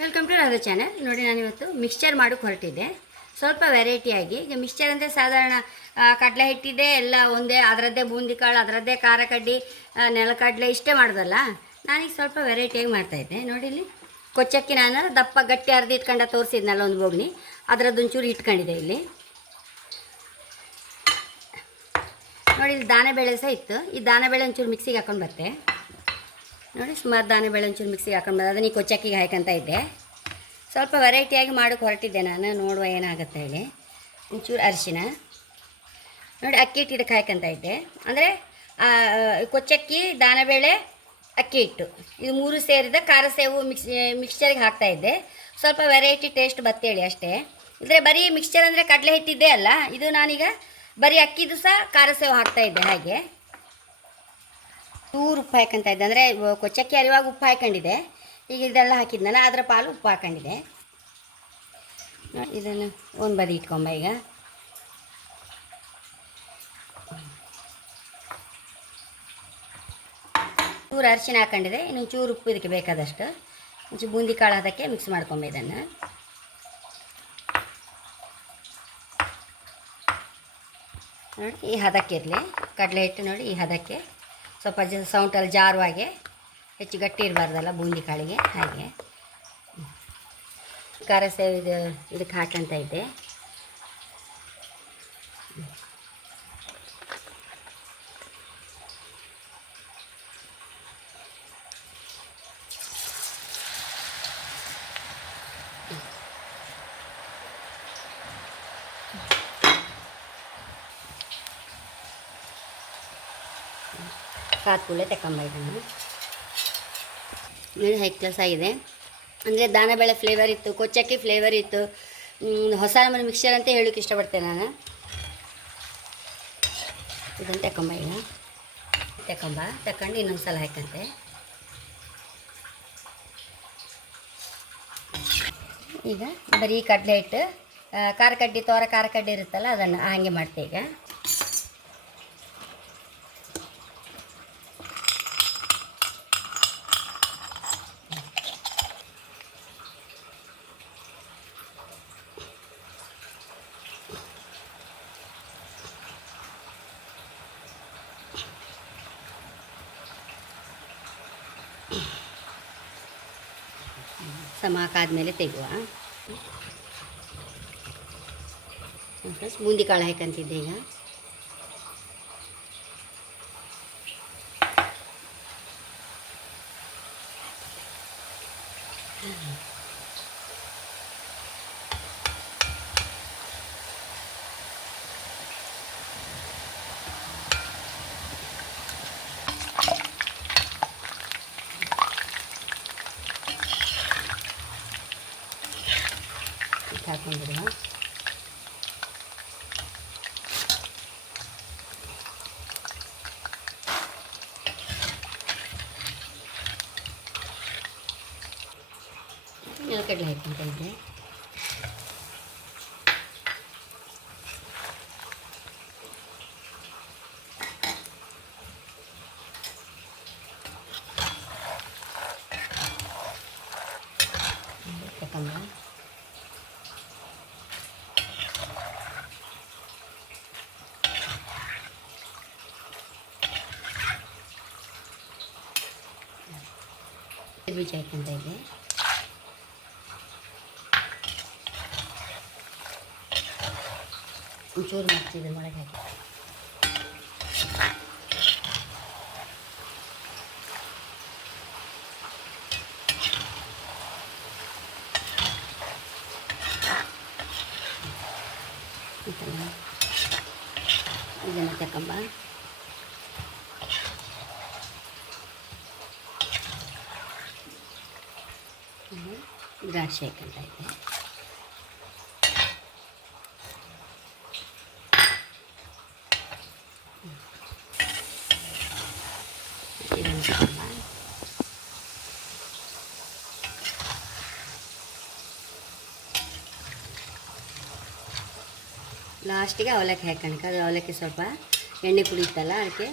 Welcome to Radha channel. ನೋಡಿ, ನಾನಿವತ್ತು mixture ಮಾಡೋಕ್ಕೆ ಹೊರಟಿದ್ದೆ. ಸ್ವಲ್ಪ ವೆರೈಟಿಯಾಗಿ. ಈಗ ಮಿಕ್ಸ್ಚರ್ ಅಂದರೆ ಸಾಧಾರಣ ಕಡಲೆ ಹಿಟ್ಟಿದೆ, ಎಲ್ಲ ಒಂದೇ, ಅದರದ್ದೇ ಬೂಂದಿ ಕಾಳು, ಅದರದ್ದೇ ಖಾರ ಕಡ್ಡಿ, ನೆಲಕಡಲೆ ಇಷ್ಟೇ ಮಾಡೋದಲ್ಲ. ನಾನೀಗ ಸ್ವಲ್ಪ ವೆರೈಟಿಯಾಗಿ ಮಾಡ್ತಾಯಿದ್ದೆ. ನೋಡಿ, ಇಲ್ಲಿ ಕೊಚ್ಚಕ್ಕಿ ನಾನು ದಪ್ಪ ಗಟ್ಟಿ ಅರ್ದು ಇಟ್ಕೊಂಡು ತೋರಿಸಿದ್ನಲ್ಲ ಒಂದು ಬೋಗ್ನಿ, ಅದರದ್ದೊಂಚೂರು ಇಟ್ಕೊಂಡಿದೆ ಇಲ್ಲಿ. ನೋಡಿ, ಇಲ್ಲಿ ದಾನೆಬೇಳೆ ಸಹ ಇತ್ತು. ಈ ದಾನೆಬೇಳೆ ಒಂಚೂರು ಮಿಕ್ಸಿಗೆ ಹಾಕೊಂಡು ಬರ್ತೆ. ನೋಡಿ, ಸುಮಾರು ದಾನೆಬೇಳೆ ಒಂಚೂರು ಮಿಕ್ಸಿಗೆ ಹಾಕೊಂಡು ಬಂದು ಅದನ್ನ ಈ ಕೊಚ್ಚಕ್ಕಿಗೆ ಹಾಕಂತ ಇದ್ದೆ. ಸ್ವಲ್ಪ ವೆರೈಟಿಯಾಗಿ ಮಾಡೋಕ್ಕೆ ಹೊರಟಿದ್ದೆ ನಾನು, ನೋಡುವ ಏನಾಗುತ್ತೆ ಹೇಳಿ. ಒಂಚೂರು ಅರಿಶಿನ, ನೋಡಿ ಅಕ್ಕಿ ಹಿಟ್ಟು ಇದಕ್ಕೆ ಹಾಕಂತ ಇದ್ದೆ. ಅಂದರೆ ಕೊಚ್ಚಕ್ಕಿ, ದಾನೆಬೇಳೆ, ಅಕ್ಕಿ ಹಿಟ್ಟು ಇದು ಮೂರು ಸೇರಿದ ಖಾರ ಸೇವು ಮಿಕ್ಸ್ಚರಿಗೆ ಹಾಕ್ತಾಯಿದ್ದೆ. ಸ್ವಲ್ಪ ವೆರೈಟಿ ಟೇಸ್ಟ್ ಬತ್ತೇಳಿ ಅಷ್ಟೇ. ಅಂದರೆ ಬರೀ ಮಿಕ್ಸ್ಚರ್ ಅಂದರೆ ಕಡಲೆ ಹಿಟ್ಟಿದ್ದೆ ಅಲ್ಲ, ಇದು ನಾನೀಗ ಬರೀ ಅಕ್ಕಿದು ಸಹ ಖಾರ ಸೇವು ಹಾಕ್ತಾಯಿದ್ದೆ. ಹಾಗೆ ಚೂರು ಉಪ್ಪು ಹಾಕಂತ ಇದ್ದೆ. ಅಂದರೆ ಕೊಚ್ಚಕ್ಕಿ ಅರಿವಾಗ ಉಪ್ಪು ಹಾಕೊಂಡಿದೆ. ಈಗ ಇದೆಲ್ಲ ಹಾಕಿದ್ನಲ್ಲ, ಅದರ ಪಾಲು ಉಪ್ಪು ಹಾಕೊಂಡಿದೆ. ಇದನ್ನು ಒಂದು ಬದಿ ಇಟ್ಕೊಂಬ. ಈಗ ಚೂರು ಅರಿಶಿನ ಹಾಕೊಂಡಿದೆ. ಇನ್ನೊಂದು ಚೂರು ಉಪ್ಪು ಇದಕ್ಕೆ ಬೇಕಾದಷ್ಟು. ಒಂಚೂರು ಬೂಂದಿ ಕಾಳು ಅದಕ್ಕೆ ಮಿಕ್ಸ್ ಮಾಡ್ಕೊಂಬ. ಇದನ್ನು ನೋಡಿ ಈ ಹದಕ್ಕೆ ಇರಲಿ. ಕಡಲೆ ಹಿಟ್ಟು ನೋಡಿ ಈ ಹದಕ್ಕೆ, ಸ್ವಲ್ಪ ಸೌಂಟಲ್ಲಿ ಜಾರುವಾಗೆ, ಹೆಚ್ಚು ಗಟ್ಟಿ ಇರಬಾರ್ದಲ್ಲ ಬೂಂದಿ ಕಾಳಿಗೆ. ಹಾಗೆ ಖಾರ ಸೇವು ಇದಕ್ಕೆ ಹಾಕಂತ ಇದ್ದೆ. ಕಾದ ಕೂಡಲೇ ತಗೊಂಬ. ಇದನ್ನು ನೋಡಿ ಹೈ ಕ್ಲಾಸ್ ಆಗಿದೆ. ಅಂದರೆ ದಾನೆಬೇಳೆ ಫ್ಲೇವರ್ ಇತ್ತು, ಕೊಚ್ಚಕ್ಕಿ ಫ್ಲೇವರ್ ಇತ್ತು. ಹೊಸ ನಮ್ಮನೆ ಮಿಕ್ಸ್ಚರ್ ಅಂತ ಹೇಳೋಕ್ಕೆ ಇಷ್ಟಪಡ್ತೇನೆ ನಾನು. ಇದನ್ನು ತಗೊಂಬ. ಈಗ ತಗೊಂಡು ಇನ್ನೊಂದು ಸಲ ಹಾಕಂತೆ. ಈಗ ಬರೀ ಕಡಲೆ ಹಿಟ್ಟು, ಖಾರ ಕಡ್ಡಿ, ತೋರ ಖಾರ ಕಡ್ಡಿ ಇರುತ್ತಲ್ಲ, ಅದನ್ನು ಹಾಗೆ ಮಾಡ್ತೆ. ಈಗ ಸಮ ಹಾಕಾದ್ಮೇಲೆ ತೆಗುವ. ಬೂಂದಿ ಕಾಳು ಹಾಕಂತಿದ್ದೆ. ಈಗ ಹಾಕೊಂಡಿರುವ. ನೆಲಕಡಲೆ ಹಾಕಂತ ಇದ್ದೆ. ತಗೊಂಬ. ಬೀಜ ಹಾಕಂತ ಇದ್ದೆ. ಒಂಚೂರು ಮಾಡ್ತಿದ್ದೆ ಒಳಗೆ ಹಾಕಿ. ಇದನ್ನು ತಗೊಂಬ. ದ್ರಾಕ್ಷಿ ಹಾಕಂತ ಇದ್ದೆ. ಇದನ್ನು ತಗೊಂಬ. ಲಾಸ್ಟಿಗೆ ಅವಲಕ್ಕಿ ಹಾಕಣಕ್ಕೆ. ಅದು ಅವಲಕ್ಕಿ ಸ್ವಲ್ಪ ಎಣ್ಣೆ ಕುಡಿಯುತ್ತಲ್ಲ, ಅದಕ್ಕೆ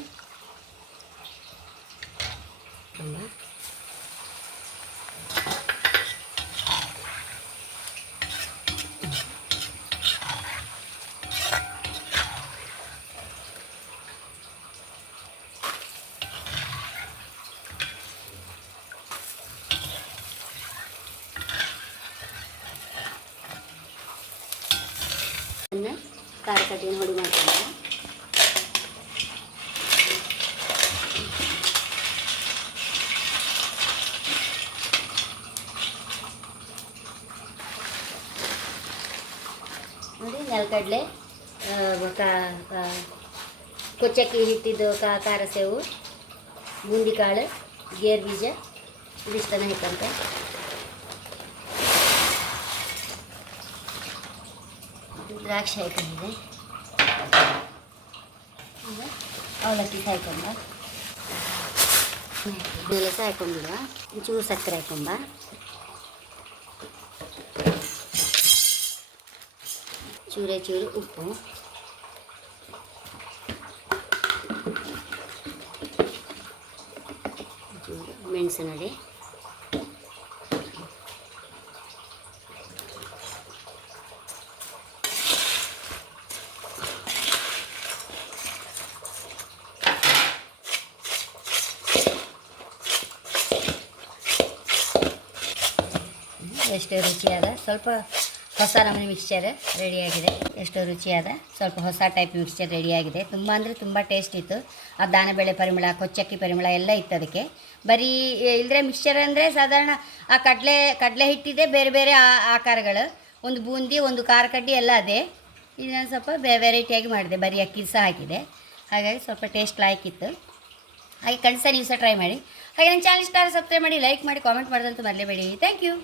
ಇದನ್ನು ಖಾರ ಕಡ್ಡಿನ ಹುಡಿ ಮಾಡ್ಕೊಂಡು ನೋಡಿ. ನೆಲಗಡಲೆ, ಕೊಚ್ಚಕ್ಕಿ ಹಿಟ್ಟಿದ್ದು ಖಾರ ಸೇವು, ಬೂಂದಿ ಕಾಳು, ಗೇರು ಬೀಜ ಇದಿಷ್ಟನ್ನು ಹಿಟ್ಟಂತೆ. ದ್ರಾಕ್ಷಿ ಹಾಕೊಂಡಿದೆ, ಅವಲಕ್ಕಿ ಹಾಕೊಂಡ, ಮೇಲೆ ಸಹ ಹಾಕೊಂಡ್ಬಿಡುವ. ಚೂರು ಸಕ್ಕರೆ ಹಾಕೊಂಬ, ಚೂರು ಉಪ್ಪು, ಮೆಣಸು ನೋಡಿ, ಎಷ್ಟು ರುಚಿಯಾದ ಸ್ವಲ್ಪ ಹೊಸ ನಮೂನೆ ಮಿಕ್ಸ್ಚರ್ ರೆಡಿಯಾಗಿದೆ. ಎಷ್ಟು ರುಚಿಯಾದ ಸ್ವಲ್ಪ ಹೊಸ ಟೈಪ್ ಮಿಕ್ಸ್ಚರ್ ರೆಡಿಯಾಗಿದೆ. ತುಂಬ ಅಂದರೆ ತುಂಬ ಟೇಸ್ಟ್ ಇತ್ತು. ಆ ದಾನಬೇಳೆ ಪರಿಮಳ, ಕೊಚ್ಚಕ್ಕಿ ಪರಿಮಳ ಎಲ್ಲ ಇತ್ತು ಅದಕ್ಕೆ. ಬರೀ ಇಲ್ಲದ್ರೆ ಮಿಕ್ಸ್ಚರ್ ಅಂದರೆ ಸಾಧಾರಣ ಆ ಕಡಲೆ ಹಿಟ್ಟಿದೆ, ಬೇರೆ ಬೇರೆ ಆಕಾರಗಳು, ಒಂದು ಬೂಂದಿ, ಒಂದು ಖಾರ ಕಡ್ಡಿ ಎಲ್ಲ ಅದೇ. ಇದನ್ನು ಸ್ವಲ್ಪ ವೆರೈಟಿಯಾಗಿ ಮಾಡಿದೆ, ಬರೀ ಅಕ್ಕಿ ಸಹ ಹಾಕಿದೆ. ಹಾಗಾಗಿ ಸ್ವಲ್ಪ ಟೇಸ್ಟ್ ಲಾಯ್ಕಿತ್ತು. ಹಾಗೆ ಖಂಡಿತ ನೀವು ಸಹ ಟ್ರೈ ಮಾಡಿ. ಹಾಗೆ ನನ್ನ ಚಾನಲ್ ಇಷ್ಟ ಆದರೆ ಸಬ್ಸ್ಕ್ರೈಬ್ ಮಾಡಿ, ಲೈಕ್ ಮಾಡಿ, ಕಾಮೆಂಟ್ ಮಾಡೋದಂತೂ ಮರಲೇಬೇಡಿ. Thank you.